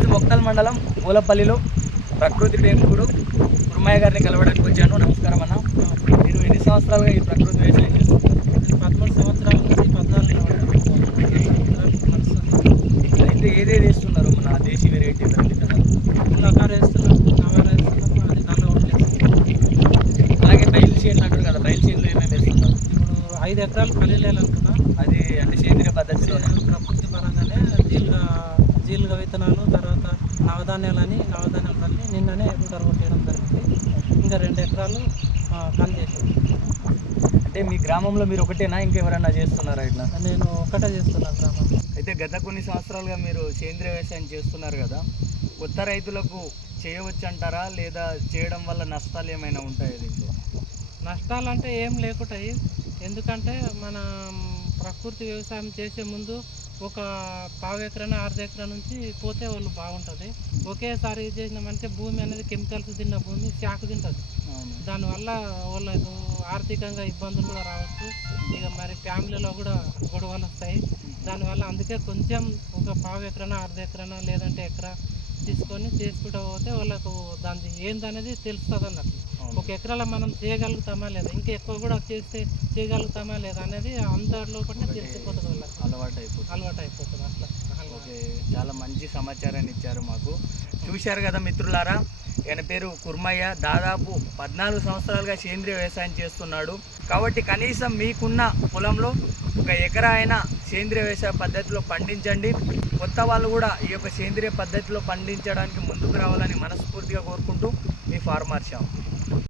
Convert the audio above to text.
ఈరోజు మొక్కల్ మండలం మూలపల్లిలో ప్రకృతి ప్రేమికుడు కుర్మయ్య గారిని కలవడానికి వచ్చాను. నమస్కారం అన్న. మీరు ఎన్ని సంవత్సరాలుగా ఈ ప్రకృతి వ్యవసాయం చేస్తున్నారు? ఇది పదమూడు సంవత్సరాల నుంచి పద్నాలుగు అయితే ఏదేది వేస్తున్నారు మన దేశీ వెరైటీ వేస్తున్నాం అలాగే బయలు చేను అంటారు కదా బయలు చేనులో ఏమేమి వేస్తున్నారు? ఇప్పుడు ఐదు ఎకరాలు కలిలేయాలనుకున్నా అది అంటే సేంద్రియ పద్ధతిలో ప్రకృతి పరంగానే జీలుగా జీలుగా విత్తనాలు తర్వాత నవధాన్యాలని నవధాన్యాలు తల్లి నిన్ననే ఎగురు కొట్టేయడం జరిగింది. ఇంకా రెండు ఎకరాలు ఆ, కల్ చేసాం అంటే మీ గ్రామంలో మీరు ఒకటేనా? ఇంకెవరన్నా చేస్తున్నారా ఇట్లా? నేను ఒక్కటే చేస్తున్నా గ్రామంలో అయితే గత కొన్ని సంవత్సరాలుగా మీరు సేంద్రియ వ్యవసాయం చేస్తున్నారు కదా. కొత్త రైతులకు చేయవచ్చు అంటారా లేదా చేయడం వల్ల నష్టాలు ఏమైనా ఉంటాయి దీంట్లో? నష్టాలు అంటే ఏం లేకుంటాయి. ఎందుకంటే మన ప్రకృతి వ్యవసాయం చేసే ముందు ఒక పావు ఎకరాన అర్ధ ఎకరా నుంచి పోతే వాళ్ళు బాగుంటుంది. ఒకేసారి ఇది చేసినామంటే భూమి అనేది కెమికల్స్ తిన్న భూమి శాఖ తింటుంది. దానివల్ల వాళ్ళకు ఆర్థికంగా ఇబ్బందులు కూడా రావచ్చు. ఇక మరి ఫ్యామిలీలో కూడా గొడవలు వస్తాయి. దానివల్ల అందుకే కొంచెం ఒక పావు ఎకరాన అర్ధ ఎకరాన లేదంటే ఎకరా తీసుకొని చేసుకుంటూ పోతే వాళ్ళకు దాని ఏందనేది తెలుస్తుంది అన్నట్లు అవును. ఒక ఎకరాల మనం చేయగలుగుతామా లేదా? ఇంకా ఎక్కువ కూడా చేస్తే చేయగలుగుతామా లేదా అనేది అందరిలో కూడా తెలిసిపోతుంది వాళ్ళకి. అలవాటు అయిపోతుంది అట్లా ఓకే చాలా మంచి సమాచారాన్ని ఇచ్చారు మాకు. చూశారు కదా మిత్రులారా ఈయన పేరు కుర్మయ్య. దాదాపు పద్నాలుగు సంవత్సరాలుగా సేంద్రియ వ్యవసాయం చేస్తున్నాడు. కాబట్టి కనీసం మీకున్న పొలంలో ఒక ఎకరా అయినా సేంద్రియ వ్యవసాయ పద్ధతిలో పండించండి. కొత్త వాళ్ళు కూడా ఈ యొక్క సేంద్రియ పద్ధతిలో పండించడానికి ముందుకు రావాలని మనస్ఫూర్తిగా కోరుకుంటూ మీ ఫార్మర్ షాప్.